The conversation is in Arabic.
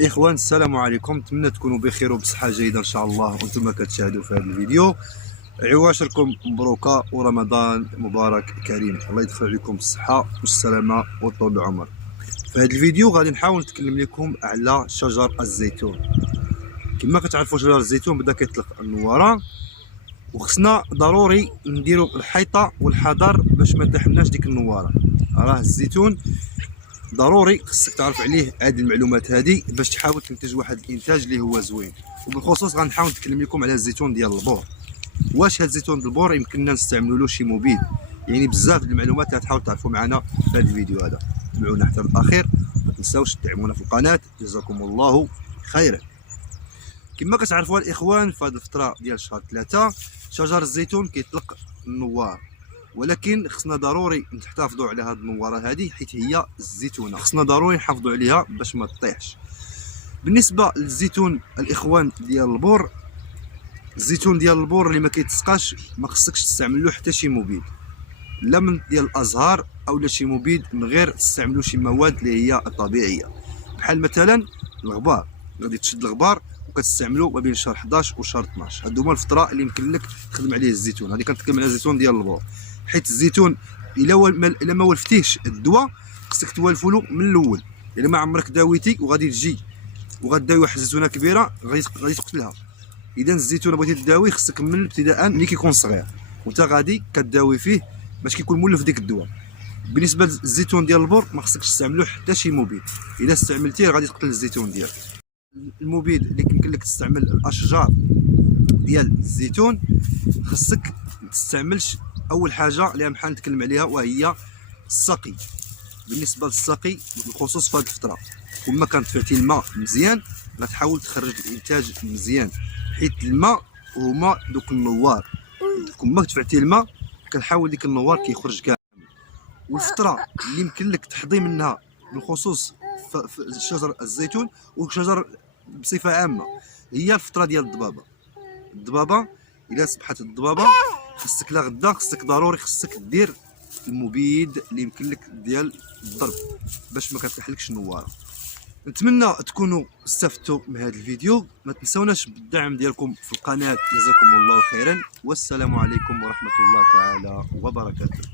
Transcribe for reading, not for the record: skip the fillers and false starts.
الاخوان السلام عليكم، نتمنى تكونوا بخير وبصحه جيده ان شاء الله وانتم كتشاهدوا في هذا الفيديو. عواشركم مبروكه ورمضان مبارك كريم، الله يدخل عليكم بالصحه والسلامه وطول العمر. في هذا الفيديو غادي نحاول نتكلم لكم على شجر الزيتون. كما كتعرفوا شجر الزيتون بدا كيطلق النواره، وخصنا ضروري نديروا الحيطه والحذر باش ما تحملناش ديك النواره. راه الزيتون ضروري خصك تعرف عليه هذه المعلومات هذه باش تحاول تنتج واحد الانتاج اللي هو زوين. وبالخصوص غنحاول نتكلم لكم على الزيتون ديال البور. واش هذا الزيتون ديال البور يمكننا نستعملوا له شي مبيد؟ يعني بزاف د المعلومات اللي غتحاولوا تعرفوا معنا في هذا الفيديو هذا. تابعونا حتى الاخير، ما تنساوش تدعمونا في القناه، جزاكم الله خيرا. كما كتعرفوا الاخوان، في هذه الفتره ديال شهر 3 شجر الزيتون كيطلق النوار، ولكن خصنا ضروري نحتفظوا على هذه النواره هذه حيت هي الزيتونه، خصنا ضروري نحافظوا عليها باش ما تطيحش. بالنسبه للزيتون الاخوان ديال البور، الزيتون ديال البور اللي ما كيتسقاش ما خصكش تستعمل له حتى شي مبيد، لا من ديال الازهار او لا شي مبيد، من غير تستعملوا شي مواد اللي هي طبيعيه، بحال مثلا الغبار. غادي تشد الغبار وكتستعملو ما بين شهر 11 وشهر 12، هادو هما الفتره اللي يمكن لك تخدم عليه الزيتون. هذه كنتكلم على الزيتون ديال البور، حيت الزيتون الا ما ولفتيهش الدواء خصك توالفو له من الاول. الا ما عمرك داويتي وغادي تجي وغداوي واحد الزيتونه كبيره غادي تقتلها. اذا الزيتون بغيتي تداوي خصك من ابتداء ملي كيكون صغير وانت غادي كداوي فيه باش كيكون مولف ديك الدواء. بالنسبه للزيتون ديال البور ما خصكش تستعملو حتى شي مبيد، الا استعملتيه غادي تقتل الزيتون ديالك. المبيد اللي يمكن لك تستعمل الاشجار ديال الزيتون، خصك تستعملش اول حاجه اللي بحال نتكلم عليها وهي السقي. بالنسبه للسقي بالخصوص في هذه الفتره، كل ما كانت تفعتي الماء مزيان غتحاول تخرج الانتاج مزيان، حيت الماء هما دوك النوار. كل ما تفعتي الماء كنحاول ديك النوار كيخرج كامل. والفتره اللي يمكن لك تحضي منها بالخصوص في شجر الزيتون وشجر بصفه عامه هي الفتره ديال الضبابه. الضبابه الا صبحت الضبابه خصك لا غدا خصك ضروري خصك دير المبيد اللي يمكن لك ديال الضرب باش ما كتحلكش النواره. نتمنى تكونوا استفدتوا من هذا الفيديو، ما تنسوناش بالدعم ديالكم في القناه، جزاكم الله خيرا، والسلام عليكم ورحمه الله تعالى وبركاته.